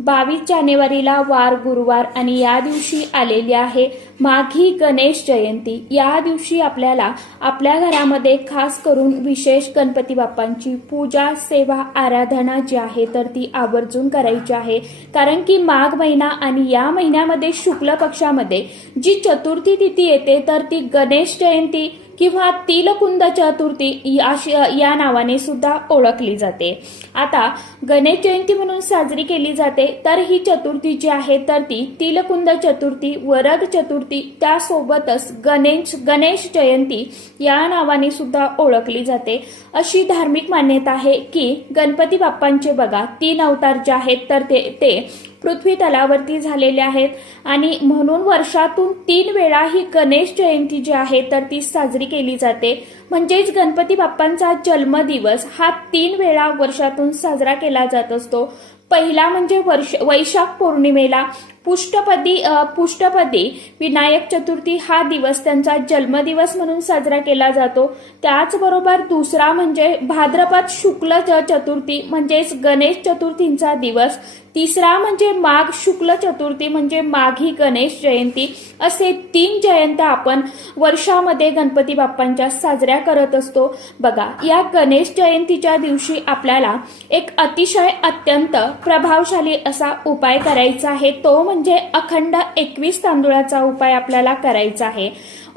बावीस जानेवारीला वार गुरुवार आणि या दिवशी आलेली आहे माघी गणेश जयंती. या दिवशी आपल्याला आपल्या घरामध्ये खास करून विशेष गणपती बाप्पांची पूजा सेवा आराधना जी आहे तर ती आवर्जून करायची आहे. कारण की माघ महिना आणि या महिन्यामध्ये शुक्ल पक्षामध्ये जी चतुर्थी तिथी येते तर ती गणेश जयंती. किंवा तिलकुंद चतुर्थी या या नावाने सुद्धा ओळखली जाते. आता गणेश जयंती म्हणून साजरी केली जाते तर ही चतुर्थी जी आहे तर ती तिलकुंद चतुर्थी वरद चतुर्थी त्यासोबतच गणेश गणेश जयंती या नावाने सुद्धा ओळखली जाते. अशी धार्मिक मान्यता आहे की गणपती बाप्पांचे बघा तीन अवतार जे आहेत तर ते ते पृथ्वी तलावरती झालेले आहेत. आणि म्हणून वर्षातून तीन वेळा ही गणेश जयंती जी आहे तर ती साजरी केली जाते. म्हणजेच गणपती बाप्पांचा जन्मदिवस हा तीन वेळा वर्षातून साजरा केला जात असतो. पहिला म्हणजे वर्ष वैशाख पौर्णिमेला. पुष्टपदी पुष्टपदी विनायक चतुर्थी हा दिवस त्यांचा जन्मदिवस म्हणून साजरा केला जातो. त्याचबरोबर दुसरा म्हणजे भाद्रपद शुक्ल च- चतुर्थी म्हणजेच गणेश चतुर्थींचा दिवस. तिसरा म्हणजे माघ शुक्ल चतुर्थी म्हणजे माघी गणेश जयंती. असे तीन जयंत्या आपण वर्षामध्ये गणपती बाप्पांच्या साजऱ्या करत असतो. बघा या गणेश जयंतीच्या दिवशी आपल्याला एक अतिशय अत्यंत प्रभावशाली असा उपाय करायचा आहे. तो म्हणजे अखंड एकवीस तांदुळाचा उपाय आपल्याला करायचा आहे.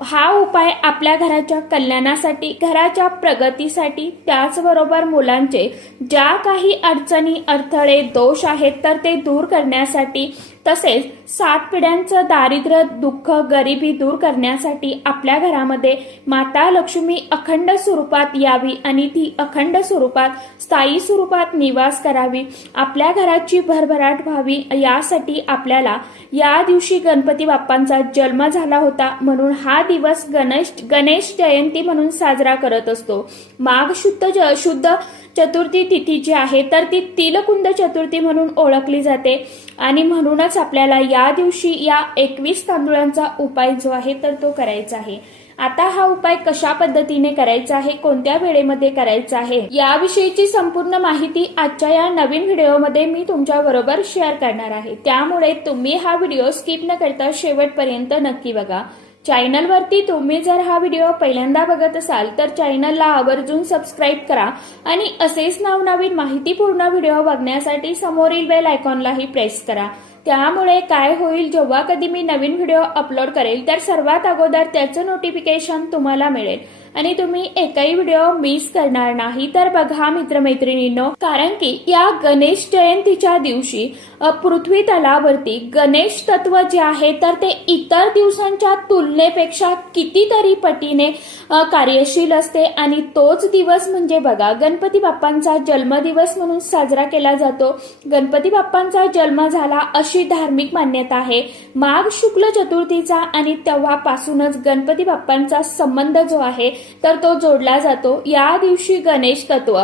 हा उपाय आपल्या घराच्या कल्याणासाठी घराच्या प्रगतीसाठी त्याचबरोबर मुलांचे ज्या काही अडचणी अडथळे दोष आहेत तर ते दूर करण्यासाठी तसेच सात पिढ्यांचं दारिद्र्य दुःख गरिबी दूर करण्यासाठी आपल्या घरामध्ये माता लक्ष्मी अखंड स्वरूपात यावी आणि ती अखंड स्वरूपात स्थायी स्वरूपात निवास करावी. आपल्या घराची भरभराट व्हावी यासाठी आपल्याला या दिवशी गणपती बाप्पांचा जन्म झाला होता म्हणून हा दिवस गणेश गणेश जयंती म्हणून साजरा करत असतो. माघ शुद्ध ज- शुद्ध चतुर्थी तिथी जी आहे तर ती तिलकुंद चतुर्थी म्हणून ओळखली जाते. आणि म्हणूनच आपल्याला या दिवशी या एकवीस तांदुळांचा उपाय जो आहे तर तो करायचा आहे. आता हा उपाय कशा पद्धतीने करायचा आहे कोणत्या वेळेमध्ये करायचा आहे याविषयीची संपूर्ण माहिती आजच्या या नवीन व्हिडिओमध्ये मी तुमच्या बरोबर शेअर करणार आहे. त्यामुळे तुम्ही हा व्हिडिओ स्किप न करता शेवटपर्यंत नक्की बघा. चॅनलवरती तुम्ही जर हा व्हिडिओ पहिल्यांदा बघत असाल तर चॅनलला आवर्जून सबस्क्राईब करा आणि असेच नवनवीन माहितीपूर्ण व्हिडिओ बघण्यासाठी समोरील बेल आयकॉनलाही प्रेस करा. त्यामुळे काय होईल जेव्हा कधी मी नवीन व्हिडिओ अपलोड करेल तर सर्वात अगोदर त्याचं नोटिफिकेशन तुम्हाला मिळेल. आणि तुम्ही एकही व्हिडिओ मिस करणार नाही. तर बघा मित्रमैत्रिणींनो कारण की या गणेश जयंतीच्या दिवशी पृथ्वी तलावरती गणेश तत्व जे आहे तर ते इतर दिवसांच्या तुलनेपेक्षा कितीतरी पटीने कार्यशील असते. आणि तोच दिवस म्हणजे बघा गणपती बाप्पांचा जन्मदिवस म्हणून साजरा केला जातो. गणपती बाप्पांचा जन्म झाला अशी धार्मिक मान्यता आहे. माघ शुक्ल चतुर्थीचा आणि तेव्हापासूनच गणपती बाप्पांचा संबंध जो आहे तर तो जोडला जातो. या दिवशी गणेश तत्व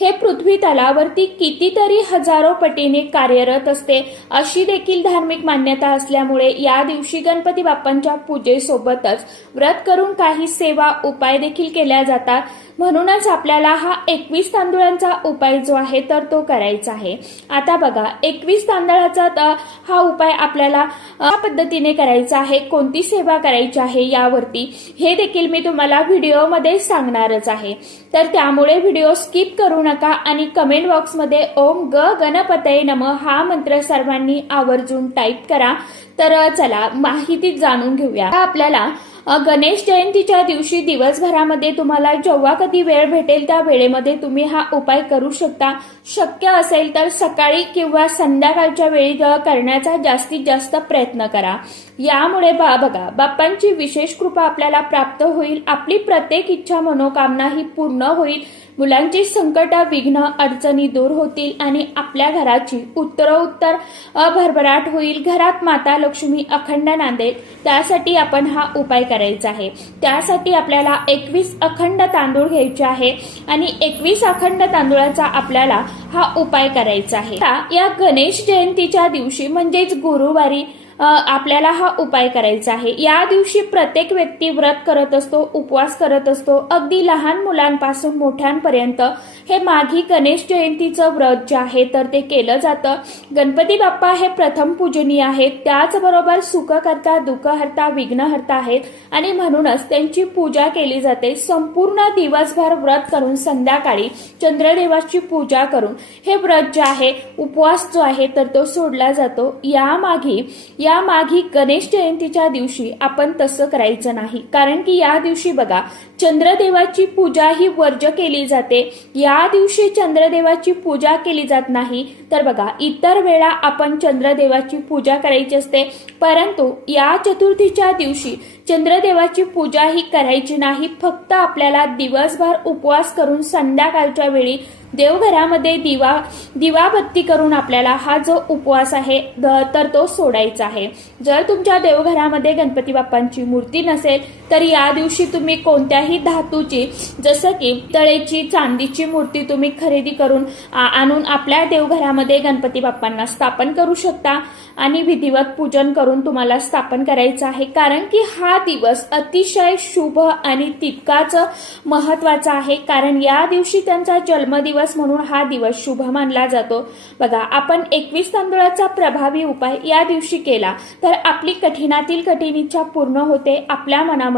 हे पृथ्वी तलावरती कितीतरी हजारो पटीने कार्यरत असते अशी देखील धार्मिक मान्यता असल्यामुळे या दिवशी गणपती बाप्पांच्या पूजेसोबतच व्रत करून काही सेवा उपाय देखील केल्या जातात. म्हणूनच आपल्याला हा एकवीस तांदुळांचा उपाय जो आहे तर तो करायचा आहे. आता बघा एकवीस तांदळाचा हा उपाय आपल्याला पद्धतीने करायचा आहे कोणती सेवा करायची आहे यावरती हे देखील मी तुम्हाला व्हिडिओ व्हिडिओमध्ये सांगणारच आहे. तर त्यामुळे व्हिडिओ स्किप करू नका आणि कमेंट बॉक्समध्ये ओम ग गणपतय नम हा मंत्र सर्वांनी आवर्जून टाईप करा. तर चला माहिती जाणून घेऊया. आपल्याला गणेश जयंतीच्या दिवशी दिवसभरामध्ये तुम्हाला जेव्हा कधी वेळ भेटेल त्या वेळेमध्ये तुम्ही हा उपाय करू शकता. शक्य असेल तर सकाळी किंवा संध्याकाळच्या वेळी करण्याचा जास्तीत जास्त प्रयत्न करा. यामुळे बा बघा बाप्पांची विशेष कृपा आपल्याला प्राप्त होईल. आपली प्रत्येक इच्छा मनोकामना ही पूर्ण होईल. मुलांची संकट विघ्न अडचणी दूर होतील आणि आपल्या घराची उत्तरोत्तर भरभराट होईल. घरात माता लक्ष्मी अखंड नांदेल. त्यासाठी आपण हा उपाय करायचा आहे. त्यासाठी आपल्याला एकवीस अखंड तांदूळ घ्यायचे आहे आणि एकवीस अखंड तांदूळाचा आपल्याला हा उपाय करायचा आहे. या गणेश जयंतीच्या दिवशी म्हणजेच गुरुवारी आपल्याला हा उपाय करायचा आहे. या दिवशी प्रत्येक व्यक्ती व्रत करत असतो उपवास करत असतो. अगदी लहान मुलांपासून मोठ्यांपर्यंत हे माघी गणेश जयंतीचं व्रत जे आहे तर ते केलं जातं. गणपती बाप्पा हे प्रथम पूजनीय आहेत. त्याचबरोबर सुखकर्ता दुःखहर्ता विघ्नहर्ता आहेत. आणि म्हणूनच त्यांची पूजा केली जाते. संपूर्ण दिवसभर व्रत करून संध्याकाळी चंद्रदेवाची पूजा करून हे व्रत जे आहे उपवास जो आहे तर तो सोडला जातो. यामागे या मागी गणेश जयंतीच्या दिवशी आपण तसं करायचं नाही. कारण की या दिवशी बघा चंद्रदेवाची पूजा ही वर्ज केली जाते. या दिवशी चंद्रदेवाची पूजा केली जात नाही. तर बघा इतर वेळा आपण चंद्रदेवाची पूजा करायची असते. परंतु या चतुर्थीच्या दिवशी चंद्रदेवाची पूजा ही करायची नाही. फक्त आपल्याला दिवसभर उपवास करून संध्याकाळच्या वेळी देवघरामध्ये दिवा दिवाबत्ती करून आपल्याला हा जो उपवास आहे द- तर तो सोडायचा आहे. जर तुमच्या देवघरामध्ये गणपती बाप्पांची मूर्ती नसेल तर या दिवशी तुम्ही कोणत्याही धातूची जसं की तळेची चांदीची मूर्ती तुम्ही खरेदी करून आ- आणून आपल्या देवघरामध्ये गणपती बाप्पांना स्थापन करू शकता आणि विधिवत पूजन करून तुम्हाला स्थापन करायचं आहे. कारण की हा दिवस अतिशय शुभ आणि तितकाच महत्त्वाचा आहे. कारण या दिवशी त्यांचा जन्मदिवस म्हणून हा दिवस शुभ मानला जातो. बघा आपण एकवीस तांदूळाचा प्रभावी उपाय या दिवशी केला तर आपली कठीणातील कठीण इच्छा पूर्ण होते. आपल्या मनामध्ये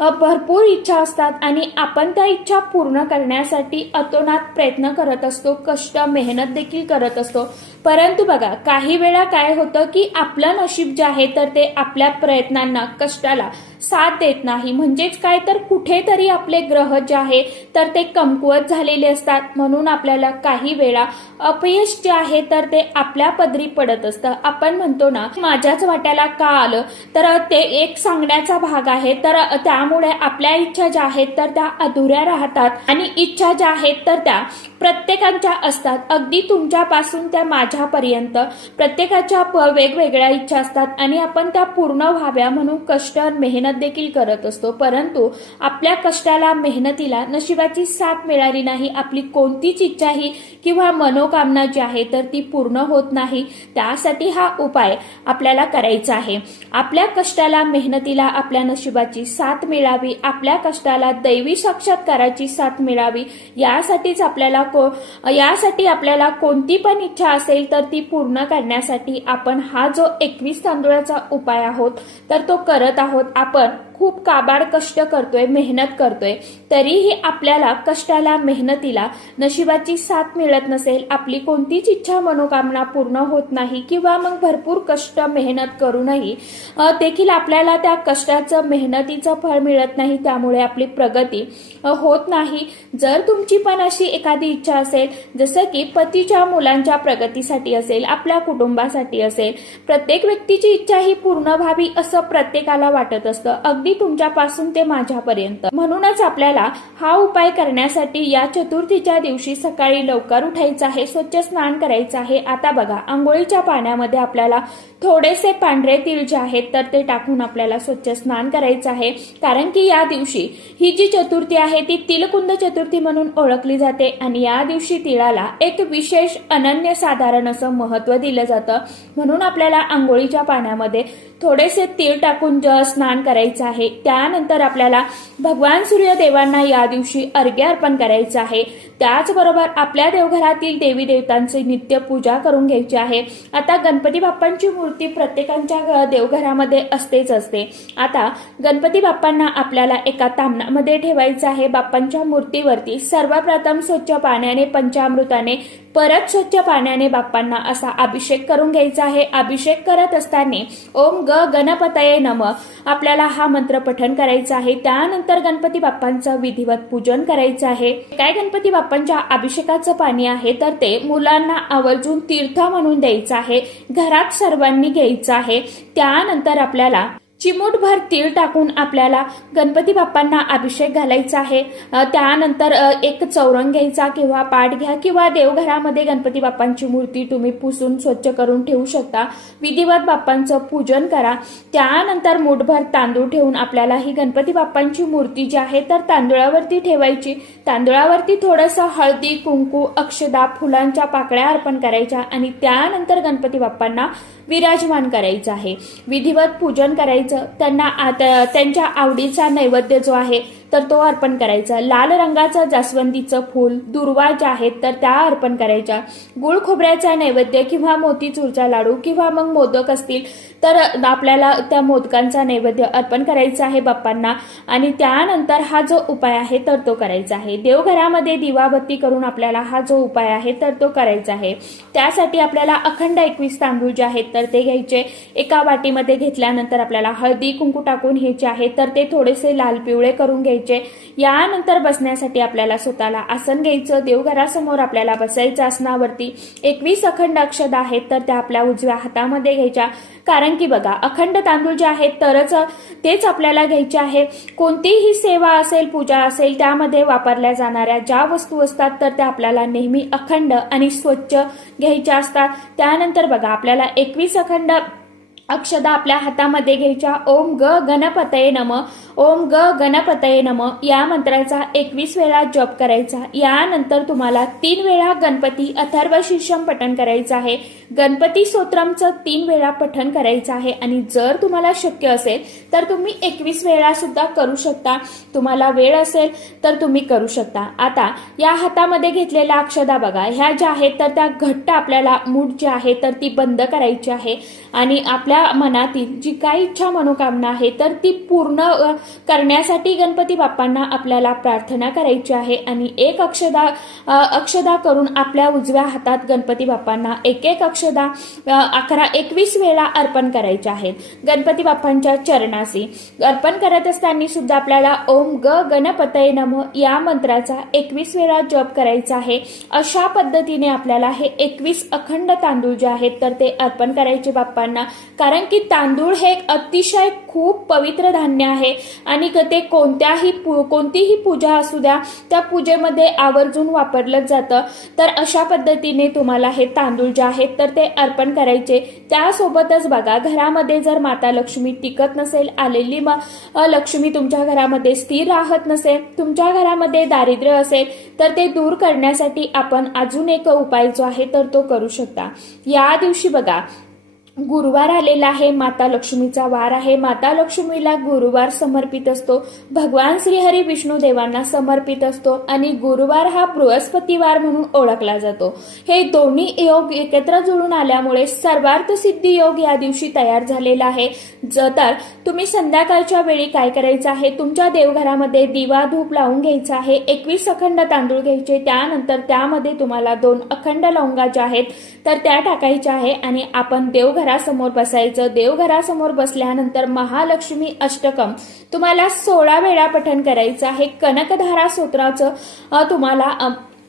अ, भरपूर इच्छा असतात आणि आपण त्या इच्छा पूर्ण करण्यासाठी अतोनात प्रयत्न करत असतो कष्ट मेहनत देखील करत असतो. परंतु बघा काही वेळा काय होतं की आपलं नशीब जे आहे तर ते आपल्या प्रयत्नांना कष्टाला साथ देत नाही. म्हणजेच काय तर कुठेतरी आपले ग्रह जे आहे तर ते कमकुवत झालेले असतात. म्हणून आपल्याला काही वेळा अपयश जे आहे तर ते आपल्या पदरी पडत असतं. आपण म्हणतो ना माझ्याच वाट्याला का आलं? तर ते एक सांगण्याचा भाग आहे तर तर त्यामुळे आपल्या इच्छा ज्या आहेत तर त्या अधुऱ्या राहतात. आणि इच्छा ज्या आहेत तर त्या प्रत्येकांच्या असतात. अगदी तुमच्यापासून त्या माझ्यापर्यंत. प्रत्येकाच्या प- वेगवेगळ्या इच्छा असतात. आणि आपण त्या पूर्ण व्हाव्या म्हणून कष्ट मेहनत देखील करत असतो. परंतु आपल्या कष्टाला मेहनतीला नशिबाची साथ मिळाली नाही आपली कोणतीच इच्छा ही किंवा मनोकामना जी आहे तर ती पूर्ण होत नाही. त्यासाठी हा उपाय आपल्याला करायचा आहे. आपल्या कष्टाला मेहनतीला आपल्या नशिबाची साथ मिळावी आपल्या कष्टाला दैवी साक्षात्काराची साथ मिळावी यासाठीच आपल्याला को यासाठी आपल्याला कोणती पण इच्छा असेल तर ती पूर्ण करण्यासाठी आपण हा जो एकवीस तांदूळाचा उपाय आहोत तर तो करत आहोत आपण खूप काबाड कष्ट करतोय मेहनत करतोय तरीही आपल्याला कष्टाला मेहनतीला नशिबाची साथ मिळत नसेल आपली कोणतीच इच्छा मनोकामना पूर्ण होत नाही किंवा मग भरपूर कष्ट मेहनत करूनही देखील आपल्याला त्या कष्टाचं मेहनतीचं फळ मिळत नाही त्यामुळे आपली प्रगती होत नाही. जर तुमची पण अशी एखादी इच्छा असेल जसं की पतीच्या मुलांच्या प्रगतीसाठी असेल आपल्या कुटुंबासाठी असेल प्रत्येक व्यक्तीची इच्छा ही पूर्ण व्हावी असं प्रत्येकाला वाटत असतं. अगदी तुमच्यापासून ते माझ्यापर्यंत. म्हणूनच आपल्याला हा उपाय करण्यासाठी या चतुर्थीच्या दिवशी सकाळी लवकर उठायचं आहे स्वच्छ स्नान करायचं आहे. आता बघा आंघोळीच्या पाण्यामध्ये आपल्याला थोडेसे पांढरे तीळ जे आहेत तर ते टाकून आपल्याला स्वच्छ स्नान करायचं आहे. कारण की या दिवशी ही जी चतुर्थी आहे ती तिलकुंद चतुर्थी म्हणून ओळखली जाते आणि या दिवशी तिळाला एक विशेष अनन्य साधारण असं महत्त्व दिलं जातं. म्हणून आपल्याला आंघोळीच्या पाण्यामध्ये थोडेसे तीळ टाकून स्नान करायचं आहे. त्यानंतर आपल्याला भगवान सूर्यदेवांना या दिवशी अर्घ्य अर्पण करायचं आहे. त्याचबरोबर आपल्या देवघरातील देवी देवतांची नित्य पूजा करून घ्यायची आहे. आता गणपती बाप्पांची मूर्ती प्रत्येकांच्या देवघरामध्ये असतेच असते. आता गणपती बाप्पांना आपल्याला एका तामणामध्ये ठेवायचं आहे. बाप्पांच्या मूर्तीवरती सर्वप्रथम स्वच्छ पाण्याने पंचामृताने परत स्वच्छ पाण्याने बाप्पांना असा अभिषेक करून घ्यायचा आहे. अभिषेक करत असताना ओम ग गणपतये नम आपल्याला हा मंत्र पठण करायचा आहे. त्यानंतर गणपती बाप्पांचं विधिवत पूजन करायचं आहे. काय गणपती बाप्पा आपण ज्या अभिषेकाचं पाणी आहे तर ते मुलांना आवर्जून तीर्थ म्हणून द्यायचं आहे घरात सर्वांनी घ्यायचं आहे. त्यानंतर आपल्याला चिमूटभर तीळ टाकून आपल्याला गणपती बाप्पांना अभिषेक घालायचा आहे. त्यानंतर एक चौरंग घ्यायचा किंवा पाठ घ्या किंवा देवघरामध्ये गणपती बाप्पांची मूर्ती तुम्ही पुसून स्वच्छ करून ठेवू शकता. विधिवत बाप्पांचं पूजन करा. त्यानंतर मूठभर तांदूळ ठेवून आपल्याला ही गणपती बाप्पांची मूर्ती जी आहे तर तांदुळावरती ठेवायची. तांदुळावरती थोडंसं हळदी कुंकू अक्षदा फुलांच्या पाकळ्या अर्पण करायच्या आणि त्यानंतर गणपती बाप्पांना विराजमान करायचं आहे. विधिवत पूजन करायचं त्यांना त्यांच्या आवडीचा नैवेद्य जो आहे तर तो अर्पण करायचा. लाल रंगाचं जास्वंदीचं फूल दुर्वा ज्या आहेत तर त्या अर्पण करायच्या. गुळ खोबऱ्याचा नैवेद्य किंवा मोतीचूरचा लाडू किंवा मग मोदक असतील तर आपल्याला त्या मोदकांचा नैवेद्य अर्पण करायचा आहे बाप्पांना. आणि त्यानंतर हा जो उपाय आहे तर तो करायचा आहे. देवघरामध्ये दिवाबत्ती करून आपल्याला हा जो उपाय आहे तर तो करायचा आहे. त्यासाठी आपल्याला अखंड एकवीस तांदूळ जे आहेत तर ते घ्यायचे. एका वाटीमध्ये घेतल्यानंतर आपल्याला हळदी कुंकू टाकून घ्यायचे आहे तर ते थोडेसे लाल पिवळे करून घ्यायचे. यानंतर बसण्यासाठी आपल्याला स्वतःला आसन घ्यायचं देवघरासमोर आपल्याला बसायचं आसनावरती. एकवीस अखंड अक्षदा आहेत तर त्या आपल्या उजव्या हातामध्ये घ्यायच्या. कारण की बघा अखंड तांदूळ जे आहेत तरच तेच आपल्याला घ्यायचे आहे. कोणतीही सेवा असेल पूजा असेल त्यामध्ये वापरल्या जाणाऱ्या ज्या वस्तू असतात तर त्या आपल्याला नेहमी अखंड आणि स्वच्छ घ्यायच्या असतात. त्यानंतर बघा आपल्याला एकवीस अखंड अक्षदा आपल्या हातामध्ये घ्यायच्या. ओम ग गणपतये नम. ओम ग गणपतये नम. या मंत्राचा एकवीस वेळा जप करायचा. यानंतर तुम्हाला तीन वेळा गणपती अथर्व शीर्षम पठण करायचं आहे. गणपती स्तोत्रमचं तीन वेळा पठण करायचं आहे. आणि जर तुम्हाला शक्य असेल तर तुम्ही एकवीस वेळा सुद्धा करू शकता. तुम्हाला वेळ असेल तर तुम्ही करू शकता. आता या हातामध्ये घेतलेल्या अक्षदा बघा. ह्या ज्या आहेत तर त्या घट्ट आपल्याला मूठ जी आहे तर ती बंद करायची आहे. आणि आपल्या मनातील जी काही इच्छा मनोकामना आहे तर ती पूर्ण करण्यासाठी गणपती बाप्पांना आपल्याला प्रार्थना करायची आहे आणि एक अक्षदा अक्षदा करून आपल्या उजव्या हातात गणपती बाप्पांना एक एक अक्षदा अकरा एकवीस वेळा अर्पण करायच्या आहेत. गणपती बाप्पांच्या चरणाशी अर्पण करत असताना सुद्धा आपल्याला ओम ग गणपतय नम या मंत्राचा एकवीस वेळा जप करायचा आहे. अशा पद्धतीने आपल्याला हे एकवीस अखंड तांदूळ जे आहेत तर ते अर्पण करायचे बाप्पांना. कारण की तांदूळ हे अतिशय खूप पवित्र धान्य आहे. आणि ते कोणत्याही पू- कोणतीही पूजा असू द्या त्या पूजेमध्ये आवर्जून वापरलं जातं. तर अशा पद्धतीने तुम्हाला हे तांदूळ जे आहेत तर ते अर्पण करायचे. त्यासोबतच बघा घरामध्ये जर माता लक्ष्मी टिकत नसेल आलेली मग लक्ष्मी तुमच्या घरामध्ये स्थिर राहत नसेल तुमच्या घरामध्ये दारिद्र्य असेल तर ते दूर करण्यासाठी आपण अजून एक उपाय जो आहे तर तो करू शकता. या दिवशी बघा गुरुवार आलेला आहे माता लक्ष्मीचा वार आहे. माता लक्ष्मीला गुरुवार समर्पित असतो. भगवान श्रीहरी विष्णू देवांना समर्पित असतो आणि गुरुवार हा बृहस्पतिवार म्हणून ओळखला जातो. हे दोन्ही योग एकत्र जुळून आल्यामुळे सर्वार्थ सिद्धी योग या दिवशी तयार झालेला आहे. ज तर तुम्ही संध्याकाळच्या वेळी काय करायचं आहे? तुमच्या देवघरामध्ये दिवा धूप लावून घ्यायचा आहे. एकवीस अखंड तांदूळ घ्यायचे. त्यानंतर त्यामध्ये तुम्हाला दोन अखंड लवंगा ज्या आहेत. तर त्या टाकायच्या आहे आणि आपण देवघर देवघरासमोर बसायचं. देवघरासमोर बसल्यानंतर महालक्ष्मी अष्टकम. तुम्हाला सोळा वेळा पठण करायचं आहे. कनकधारा स्तोत्राचं तुम्हाला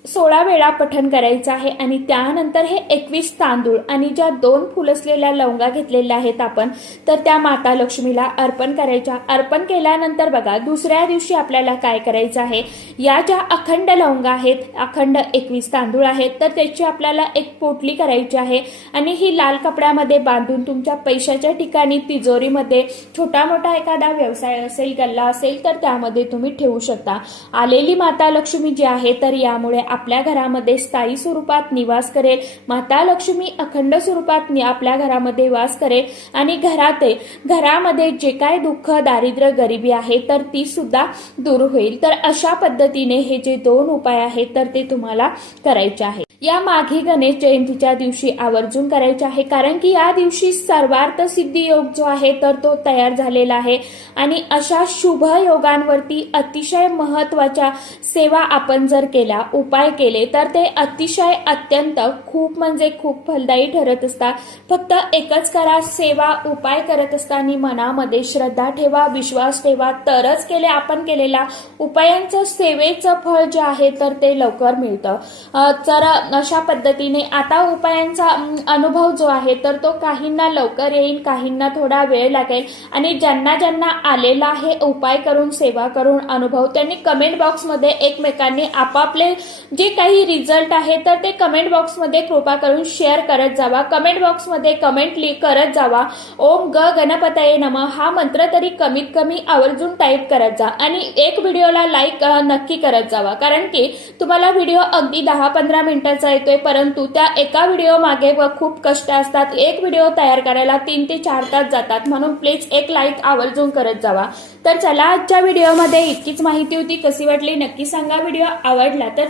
सोळा वेळा पठण करायचं आहे आणि त्यानंतर हे एकवीस तांदूळ आणि ज्या दोन फुलसलेल्या लवंगा घेतलेल्या आहेत आपण तर त्या माता लक्ष्मीला अर्पण करायच्या. अर्पण केल्यानंतर बघा दुसऱ्या दिवशी आपल्याला काय करायचं आहे? या ज्या अखंड लवंगा आहेत अखंड एकवीस तांदूळ आहेत तर त्याची आपल्याला एक पोटली करायची आहे. आणि ही लाल कपड्यामध्ये बांधून तुमच्या पैशाच्या ठिकाणी तिजोरीमध्ये छोटा मोठा एखादा व्यवसाय असेल गल्ला असेल तर त्यामध्ये तुम्ही ठेवू शकता. आलेली माता लक्ष्मी जी आहे तर यामुळे आपल्या घरामध्ये स्थायी स्वरूपात निवास करेल. माता लक्ष्मी अखंड स्वरूपात आपल्या घरामध्ये वास करेल. आणि घरात घरामध्ये जे काय दुःख दारिद्र्य गरिबी आहे तर ती सुद्धा दूर होईल. तर अशा पद्धतीने हे जे दोन उपाय आहेत तर ते तुम्हाला करायचे आहे. या माघी गणेश जयंतीच्या दिवशी आवर्जून करायचे आहे. कारण की या दिवशी सर्वार्थ सिद्धी योग जो आहे तर तो तयार झालेला आहे. आणि अशा शुभ योगांवरती अतिशय महत्त्वाच्या सेवा आपण जर केल्या उपाय उपाय केले तर ते अतिशय अत्यंत खूप म्हणजे खूप फलदायी ठरत असतात. फक्त एकच करा सेवा उपाय करत असताना मनामध्ये श्रद्धा ठेवा विश्वास ठेवा. तरच केले आपण केलेल्या उपायांचं सेवेचं फळ जे आहे तर ते लवकर मिळतं. तर अशा पद्धतीने आता उपायांचा अनुभव जो आहे तर तो काहींना लवकर येईल काहींना थोडा वेळ लागेल. आणि ज्यांना ज्यांना आलेला आहे उपाय करून सेवा करून अनुभव त्यांनी कमेंट बॉक्समध्ये एकमेकांनी आपापले जे काही रिझल्ट आहे तर ते कमेंट बॉक्समध्ये कृपा करून शेअर करत जावा. कमेंट बॉक्समध्ये कमेंट लि करत जावा. ओम ग गणपतये नम. हा मंत्र तरी कमीत कमी आवर्जून टाईप करत जा. आणि एक व्हिडिओला लाईक नक्की करत जावा. कारण की तुम्हाला व्हिडिओ अगदी दहा पंधरा मिनिटाचा येतोय परंतु त्या एका व्हिडिओ मागे व खूप कष्ट असतात. एक व्हिडिओ तयार करायला तीन ते चार तास जातात. म्हणून प्लीज एक लाईक आवर्जून करत जावा. तर चला आजच्या व्हिडिओमध्ये इतकीच माहिती होती. कशी वाटली नक्की सांगा. व्हिडिओ आवडला तर